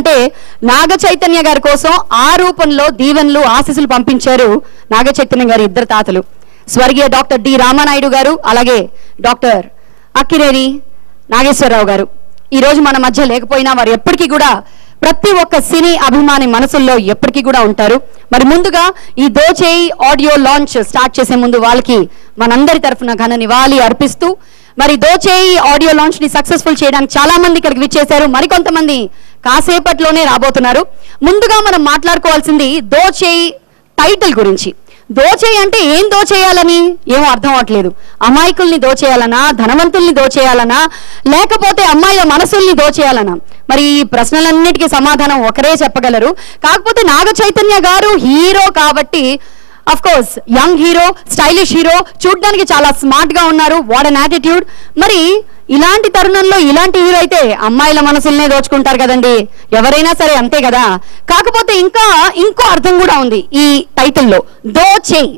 అంటే నాగ చైతన్య గారి కోసం ఆ రూపంలో దీవెనలు ఆశీస్సులు పంపించారు నాగ చైతన్య గారి ఇద్దరు తాతలు, స్వర్గీయ డాక్టర్ డి రామానాయుడు గారు, అలాగే డాక్టర్ అక్కినేని నాగేశ్వరరావు గారు. ఈ రోజు మన మధ్య లేకపోయినా వారు ఎప్పటికీ కూడా ప్రతి ఒక్క సినీ అభిమాని మనసుల్లో ఎప్పటికీ కూడా ఉంటారు. మరి ముందుగా ఈ దోచేయి ఆడియో లాంచ్ స్టార్ట్ చేసే ముందు వాళ్ళకి మనందరి తరఫున ఘన నివాళి అర్పిస్తూ, మరి దోచేయి ఆడియో లాంచ్ ని సక్సెస్ఫుల్ చేయడానికి చాలా మంది ఇక్కడికి విచ్చేశారు, మరికొంతమంది కాసేపట్లోనే రాబోతున్నారు. ముందుగా మనం మాట్లాడుకోవాల్సింది దోచేయి టైటిల్ గురించి. దోచేయి అంటే ఏం దోచేయాలని ఏమో అర్థం అవట్లేదు. అమాయకుల్ని దోచేయాలనా, ధనవంతుల్ని దోచేయాలనా, లేకపోతే అమ్మాయిల మనసుల్ని దోచేయాలనా? మరి ఈ ప్రశ్నలన్నిటికీ సమాధానం ఒకరే చెప్పగలరు. కాకపోతే నాగ చైతన్య గారు హీరో కాబట్టి, of course young hero, stylish hero, చూడ్డానికి చాలా స్మార్ట్ గా ఉన్నారు, వాట్ అన్ యాటిట్యూడ్. మరి ఇలాంటి తరుణంలో ఇలాంటి హీరో అయితే అమ్మాయిల మనసుల్నే దోచుకుంటారు కదండి, ఎవరైనా సరే అంతే కదా. కాకపోతే ఇంకో అర్థం కూడా ఉంది ఈ టైటిల్లో, దోచేయి.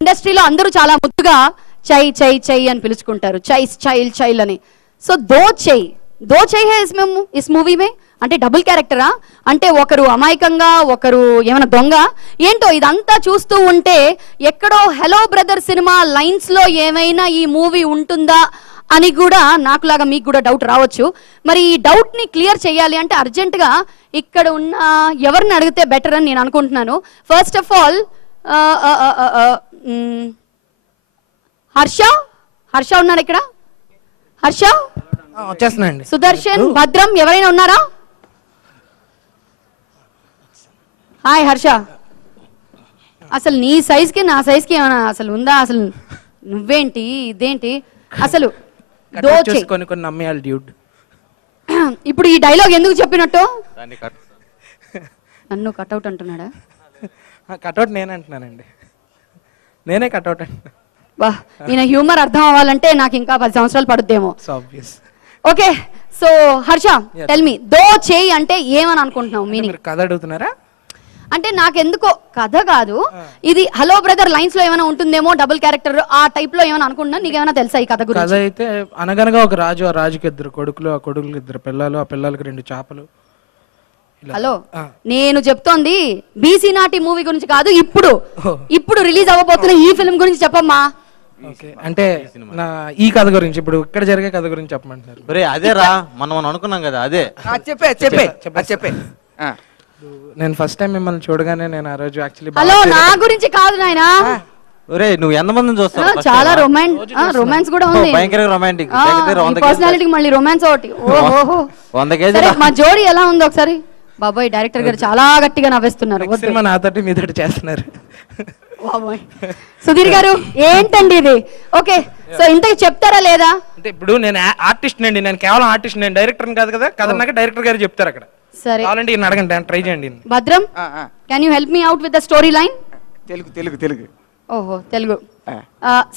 ఇండస్ట్రీలో అందరూ చాలా ముద్దుగా చై చై చై అని పిలుచుకుంటారు, చైల్ చైల్ అని. సో దోచేయి హై ఇస్ మూవీ మే అంటే డబుల్ క్యారెక్టరా? అంటే ఒకరు అమాయకంగా, ఒకరు ఏమైనా దొంగ ఏంటో ఇదంతా చూస్తూ ఉంటే ఎక్కడో హలో బ్రదర్ సినిమా లైన్స్ లో ఏమైనా ఈ మూవీ ఉంటుందా అని కూడా నాకులాగా మీకు కూడా డౌట్ రావచ్చు. మరి ఈ డౌట్ ని క్లియర్ చేయాలి అంటే అర్జెంట్ గా ఇక్కడ ఉన్న ఎవరిని అడిగితే బెటర్ అని నేను అనుకుంటున్నాను. ఫస్ట్ ఆఫ్ ఆల్ హర్ష ఉన్నాడు ఇక్కడ? హర్ష, సుదర్శన్, భద్రం ఎవరైనా ఉన్నారా? హాయ్ హర్ష. అసలు నీ సైజ్కి నా సైజ్కి ఏమైనా అసలు ఉందా? అసలు నువ్వేంటి ఇదేంటి అసలు? ఇప్పుడు ఈ డైలాగ్ ఎందుకు చెప్పినట్టు? నన్ను కట్అవుట్ అంటున్నాడా? కట్అవుట్ నేనే అంటున్నానండి, నేనే కట్అవుట్ అంటున్నా. వా, ఈయన హ్యూమర్ అర్థం అవ్వాలంటే నాకు ఇంకా 10 సంవత్సరాలు పడుద్దేమో. Okay, so Harsha tell me, దోచేయి అంటే ఏమని అనుకుంటున్నావు మీనింగ్? కథ అడుగుతున్నారా? అంటే నాకెందుకో కథ కాదు, ఇది హలో బ్రదర్ లైన్స్ లో ఏమైనా ఉంటుందేమో, డబుల్ క్యారెక్టర్ ఆ టైప్ లో ఏమైనా అనుకుంటున్నా. నీకేమైనా తెలుసా ఈ కథ గురించి? కథ అయితే అనగనగా ఒక రాజు, ఆ రాజుకి 2 కొడుకులు, ఆ కొడుకులు 2 పిల్లలు, ఆ పిల్లలకి 2 చేపలు. హలో, నేను చెప్తోంది బీసీ నాటి మూవీ గురించి కాదు, ఇప్పుడు రిలీజ్ అవ్వబోతున్న ఈ ఫిల్మ్ గురించి చెప్పమ్మా. అంటే ఈ కథ గురించి, ఇప్పుడు ఇక్కడ జరిగే కథ గురించి చెప్పమంటున్నారు. అదే రా, మనం అనుకున్నాం కదా, అదే చెప్పే. నేను ఫస్ట్ టైం మిమ్మల్ని చూడగానే నేను ఆ రోజు యాక్చువల్లీ, హలో నా గురించి కాదు నాయనా, ఒరే నువ్వు ఎంతమందిని చూస్తావు? చాలా రొమాన్స్ కూడా ఉంది, భయంకరంగా రొమాంటిక్ పర్సనాలిటీ, మళ్ళీ రొమాన్స్ ఒకటి. ఓహో 100 కేజీలు. మా జోడీ ఎలా ఉంది ఒకసారి? బాబాయ్ డైరెక్టర్ గారు చాలా గట్టిగా నవ్వేస్తున్నారు. నాతోటి మీతోటి చేస్తున్నారు. సుధీర్ గారు ఏంటండి ఇది? ఓకే, సో ఇంతకు చెప్తారా లేదా? అంటే ఇప్పుడు నేను ఆర్టిస్ట్ నండి, నేను కేవలం ఆర్టిస్ట్, నేను డైరెక్టర్ కాదు కదా. కథ నాకు డైరెక్టర్ గారు చెప్తారు అక్కడ. సరే, కావాలంటే ఈయన అడగండి, ట్రై చేయండి. భద్రం, can you help me out with the story line? Telugu. ఓహో, తెలుగు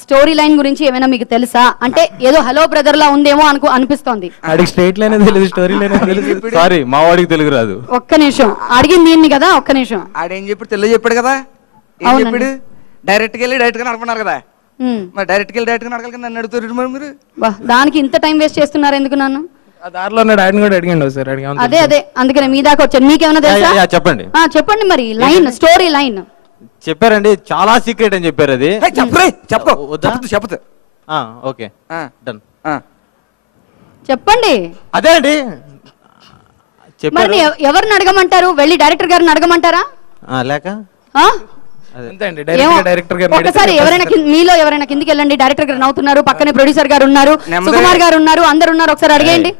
స్టోరీ లైన్ గురించి ఏమైనా మీకు తెలుసా? అంటే ఏదో హలో బ్రదర్ లా ఉందేమో అనిపిస్తోంది. స్ట్రైట్ లైన్ తెలియదు, స్టోరీ లైన్ తెలియదు. సారీ, మా వాడికి తెలుగు రాదు. ఒక్క నిమిషం, అడిగింది దీన్ని కదా, ఒక్క నిమిషం. ఆడేం చెప్పాడు? తెలుగు చెప్పాడు కదా. ఏం చెప్పాడు? డైరెక్ట్కి వెళ్ళి డైరెక్ట్ గా నడపన్నారు కదా. మరి డైరెక్ట్కి వెళ్ళి డైరెక్ట్ గా నడకాలి, నన్ను అడుగుతారు మరి మీరు. దానికి ఇంత టైం వేస్ట్ చేస్తున్నారు ఎందుకు? నన్ను దారిలో ఆయన కూడా అడిగాడు సార్. అదే అందుకనే మీ దాకా వచ్చాను. మీకేమైనా తెలుసా? చెప్పండి. చెప్పండి మరి, లైన్ స్టోరీ లైన్ చెప్పారండి, చాలా సీక్రెట్ అని చెప్పారు. అది చెప్పదు. ఓకే డన్, చెప్పండి. అదే అండి మరి ఎవరిని అడగమంటారు? వెళ్ళి డైరెక్టర్ గారిని అడగమంటారా? లేక ఒకసారి ఎవరైనా మీలో ఎవరైనా కిందికి వెళ్ళండి. డైరెక్టర్ గారు నవ్వుతున్నారు, పక్కనే ప్రొడ్యూసర్ గారు ఉన్నారు, సుకుమార్ గారు ఉన్నారు, అందరు ఉన్నారు. ఒకసారి అడిగేయండి.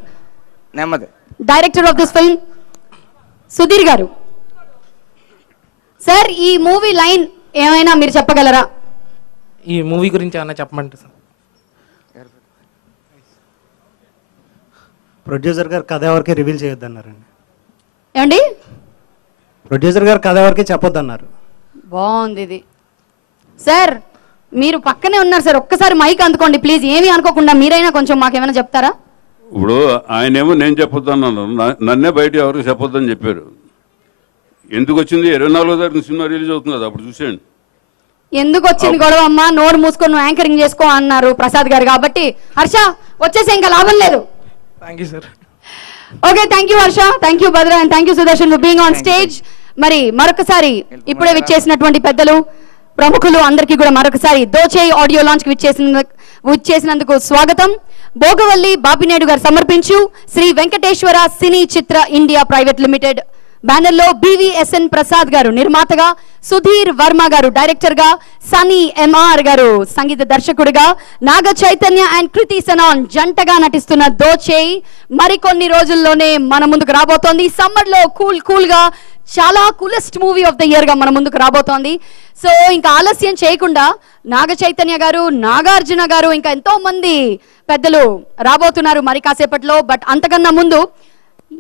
Director of this film Sudheer garu. Sir, ఈ మూవీ లైన్ ఏమైనా మీరు చెప్పగలరా? ఈ మూవీ గురించి ఏమైనా చెప్పమంటే సార్. ప్రొడ్యూసర్ గారు కథ ఎవరికి రివీల్ చేయొద్దన్నారండి. ఏమండి? ప్రొడ్యూసర్ గారు కథ ఎవరికి చెప్పొద్దన్నారు. బాగుంది ఇది. సార్, మీరు పక్కనే ఉన్నారు సార్, ఒక్కసారి మైక్ అందుకోండి ప్లీజ్. ఏమీ అనుకోకుండా మీరైనా కొంచెం మాకేమైనా చెప్తారా? ఇప్పుడు ఆయనేమో నేను చెప్పొద్దన్నాను, నన్నే బయట ఎవరికి చెప్పొద్దని చెప్పారు. ఎందుకు వచ్చింది? 24వ తారీఖున సినిమా రిలీజ్ అవుతుంది కదా, అప్పుడు చూసేయండి. ఎందుకు వచ్చింది గొడవ అమ్మా, నోరు మూసుకొని నువ్వు యాంకరింగ్ చేసుకో అన్నారు ప్రసాద్ గారు. కాబట్టి హర్ష వచ్చేసి ఇంకా లాభం లేదు. Thank you sir. Okay, thank you Harsha, thank you Bhadra and thank you Sudarshan for being on stage. మరి మరొకసారి ఇప్పుడే విచ్చేసినటువంటి పెద్దలు ప్రముఖులు అందరికీ కూడా మరొకసారి దోచేయి ఆడియో లాంచ్ కి విచ్చేసినందుకు స్వాగతం. భోగవల్లి బాపినేడు గారు సమర్పించు శ్రీ వెంకటేశ్వర సినీ చిత్ర ఇండియా ప్రైవేట్ లిమిటెడ్ బ్యానర్ లో బివిఎస్ఎన్ ప్రసాద్ గారు నిర్మాతగా, సుధీర్ వర్మ గారు డైరెక్టర్ గా, సనీ ఎంఆర్ గారు సంగీత దర్శకుడిగా, నాగ చైతన్య అండ్ కృతి సనాన్ జంటగా నటిస్తున్న దోచేయి మరికొన్ని రోజుల్లోనే మన ముందుకు రాబోతోంది. సమ్మర్ లో కూల్ గా చాలా coolest movie of the year గా మన ముందుకు రాబోతోంది. సో ఇంకా ఆలస్యం చేయకుండా నాగ చైతన్య గారు, నాగార్జున గారు, ఇంకా ఎంతో మంది పెద్దలు రాబోతున్నారు మరి కాసేపట్లో. బట్ అంతకన్నా ముందు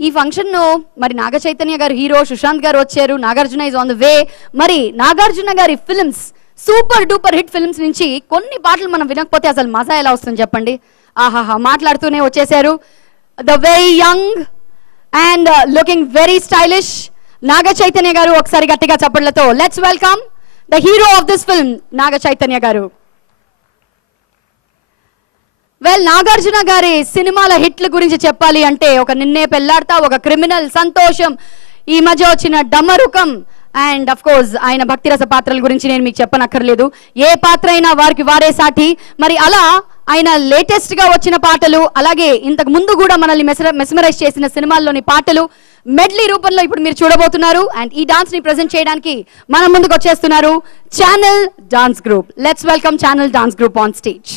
ఈ ఫంక్షన్ ను మరి నాగ చైతన్య గారు హీరో, సుశాంత్ గారు వచ్చారు, Nagarjuna is on the way. మరి నాగార్జున గారి films, super duper hit films నుంచి కొన్ని పాటలు మనం వినకపోతే అసలు మజా ఎలా వస్తుంది చెప్పండి. ఆహాహా మాట్లాడుతూనే వచ్చేసారు. The very young and looking very stylish Naga Chaitanya garu. ఒకసారి గట్టిగా చప్పట్లతో let's welcome the hero of this film Naga Chaitanya garu. Well, Nagarjuna గారి సినిమాల హిట్ల గురించి చెప్పాలి అంటే ఒక నిన్నే పెళ్లాడతా, ఒక క్రిమినల్, సంతోషం, ఈ మధ్య వచ్చిన డమరుకం అండ్ అఫ్ కోర్స్ ఆయన భక్తిరస పాత్రల గురించి నేను మీకు చెప్పనక్కర్లేదు. ఏ పాత్ర అయినా వారికి వారే సాటి. మరి అలా ఆయన లేటెస్ట్ గా వచ్చిన పాటలు, అలాగే ఇంతకు ముందు కూడా మనల్ని మెస్మరైజ్ చేసిన సినిమాల్లోని పాటలు మెడ్లీ రూపంలో ఇప్పుడు మీరు చూడబోతున్నారు. అండ్ ఈ డాన్స్ ని ప్రెజెంట్ చేయడానికి మన ముందుకు వచ్చేస్తున్నారు channel dance group. Let's welcome channel dance group on stage.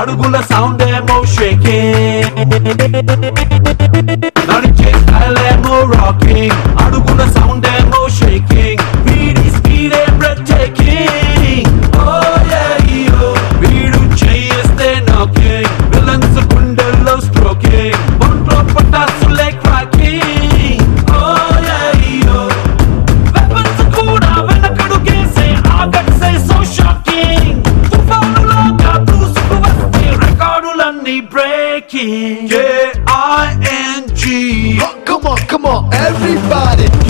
అడుగుల సౌండ్ ఏమో షేకింగ్, నడిచే స్టైల్ ఏమో రాకింగ్, అడుగుల సౌండ్ ఏమో షేకింగ్, వీడి స్పీడ్ ఏ బ్రెత్ టేకింగ్. ఓ యో వీడు చేస్తే నాకింగ్, విలన్స్ గుండెల్లో స్ట్రోకింగ్, ఒంట్లో పటాసులే క్రాకింగ్. ఓ యో వెపన్స్ కూడా వెనకడుగేసే ఆగట్సే సో షాకింగ్, తుఫానులాగా దూసుకు వస్తే రికార్డులన్నీ breaking. K-I-N-G, come on, everybody.